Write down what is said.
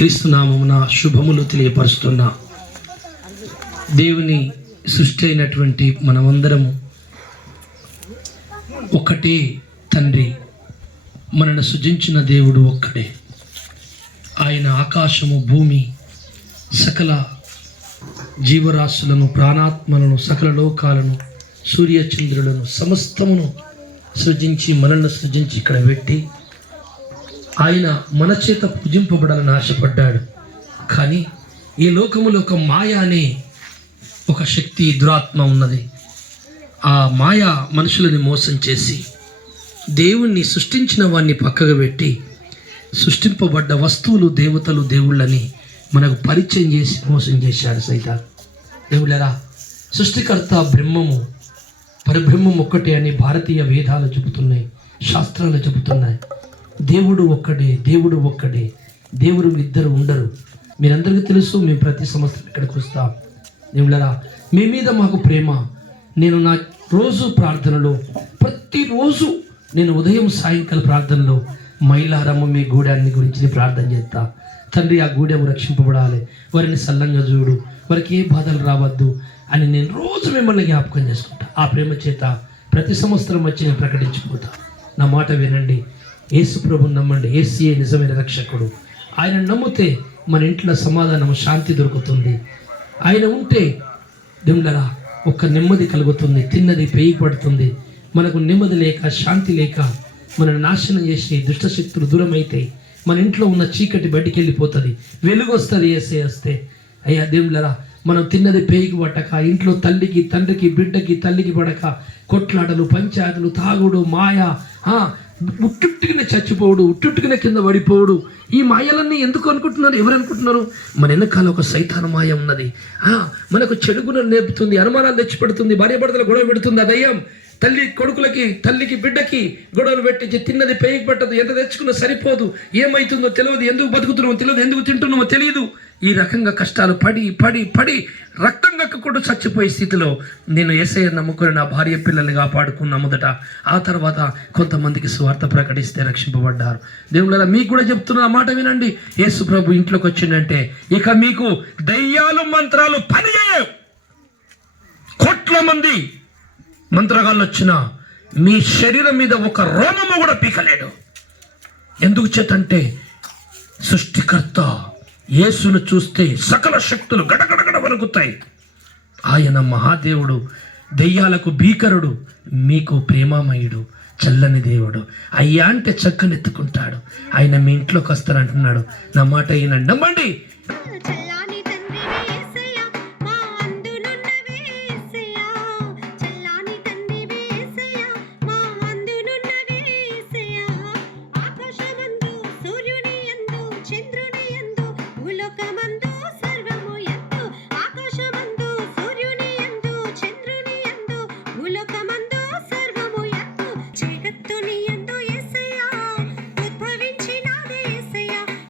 క్రీస్తు నామమున శుభములు తెలియపరుస్తున్న దేవుని సృష్టి అయినటువంటి మనమందరము ఒకటే తండ్రి. మనను సృజించిన దేవుడు ఒక్కడే. ఆయన ఆకాశము, భూమి, సకల జీవరాశులను, ప్రాణాత్మలను, సకల లోకాలను, సూర్యచంద్రులను సమస్తమును సృజించి మనల్ని సృజించి ఇక్కడ పెట్టి ఆయన మన చేత పూజింపబడాలని ఆశపడ్డాడు. కానీ ఈ లోకములో ఒక మాయ అనే ఒక శక్తి, దురాత్మ ఉన్నది. ఆ మాయ మనుషులని మోసం చేసి దేవుణ్ణి సృష్టించిన వాడిని పక్కకు పెట్టి సృష్టింపబడ్డ వస్తువులు, దేవతలు, దేవుళ్ళని మనకు పరిచయం చేసి మోసం చేశాడు సైతాన్. దేవుళ్ళరా, సృష్టికర్త బ్రహ్మము, పరబ్రహ్మం ఒక్కటే అని భారతీయ వేదాలు చెబుతున్నాయి, శాస్త్రాలు చెబుతున్నాయి. దేవుడు ఒక్కడే, దేవుడు ఒక్కడే, దేవుడు ఇద్దరు ఉండరు. మీరందరికీ తెలుసు. మేము ప్రతి సంవత్సరం ఇక్కడికి వస్తాం. దేవుళ్ళరా, మీ మీద మాకు ప్రేమ. నేను నా రోజు ప్రార్థనలో, ప్రతిరోజు నేను ఉదయం సాయంకాల ప్రార్థనలో మైలారమ్మ మీ గూడాన్ని గురించి ప్రార్థన చేస్తా. తండ్రి, ఆ గూడెము రక్షింపబడాలి, వారిని సల్లంగా చూడు, వారికి ఏ బాధలు రావద్దు అని నేను రోజు మిమ్మల్ని జ్ఞాపకం చేసుకుంటా. ఆ ప్రేమ చేత ప్రతి సంవత్సరం వచ్చి నేను ప్రకటించిపోతా. నా మాట వినండి. యేసు ప్రభుని నమ్మండి. యేసే నిజమైన రక్షకుడు. ఆయన నమ్మితే మన ఇంట్లో సమాధానం, శాంతి దొరుకుతుంది. ఆయన ఉంటే దేవుళ్ళరా ఒక నెమ్మది కలుగుతుంది. తిన్నది పేయి పడుతుంది. మనకు నెమ్మది లేక, శాంతి లేక మనల్ని నాశనం చేసి దుష్టశక్తులు దూరం అయితే మన ఇంట్లో ఉన్న చీకటి బయటికి వెళ్ళిపోతుంది, వెలుగు వస్తుంది. యేసే వస్తే అయ్యా దేవుళ్ళరా, మనం తిన్నది పేయికి పట్టక, ఇంట్లో తల్లికి, తండ్రికి, బిడ్డకి, తల్లికి పడక కొట్లాటలు, పంచాయతీలు, తాగుడు, మాయ, ఉట్టుట్టుకునే చచ్చిపోవడు, ఉట్టుట్టుకునే కింద పడిపోవడు. ఈ మాయలన్నీ ఎందుకు అనుకుంటున్నారు? ఎవరు అనుకుంటున్నారు? మన వెనకాల ఒక సైతాన మాయ ఉన్నది. మనకు చెడుగుణం నేర్పుతుంది, అనుమానాలు తెచ్చిపెడుతుంది, భార్యాభర్తలు గొడవ పెడుతుంది. ఆ దయ్యం తల్లి కొడుకులకి, తల్లికి, బిడ్డకి గొడవలు పెట్టించి తిన్నది పేయికి పట్టదు. ఎంత తెచ్చుకున్నా సరిపోదు. ఏమవుతుందో తెలియదు, ఎందుకు బతుకుతున్నామో తెలియదు, ఎందుకు తింటున్నామో తెలియదు. ఈ రకంగా కష్టాలు పడి పడి పడి రక్తం కక్కకుండా చచ్చిపోయే స్థితిలో నేను యేసయ్య నమ్ముకుని నా భార్య పిల్లల్ని కాపాడుకున్న మొదట, ఆ తర్వాత కొంతమందికి స్వార్థ ప్రకటిస్తే రక్షింపబడ్డారు. దేవుళ్ళ, మీకు కూడా చెప్తున్న ఆ మాట వినండి. యేసు ప్రభు ఇంట్లోకి వచ్చిందంటే ఇక మీకు దయ్యాలు, మంత్రాలు పనిచేయవు. కోట్ల మంది మంత్రగాళ్ళు వచ్చినా మీ శరీరం మీద ఒక రోమము కూడా పీకలేడు. ఎందుకు చేతంటే సృష్టికర్త యేసును చూస్తే సకల శక్తులు గడగడగడ వణుకుతాయి. ఆయన మహాదేవుడు, దెయ్యాలకు భీకరుడు, మీకు ప్రేమామయుడు, చల్లని దేవుడు. అయ్యా అంటే చక్కనెత్తుకుంటాడు. ఆయన మీ ఇంట్లోకి వస్తానంటున్నాడు. నా మాట అయినా నమ్మండి.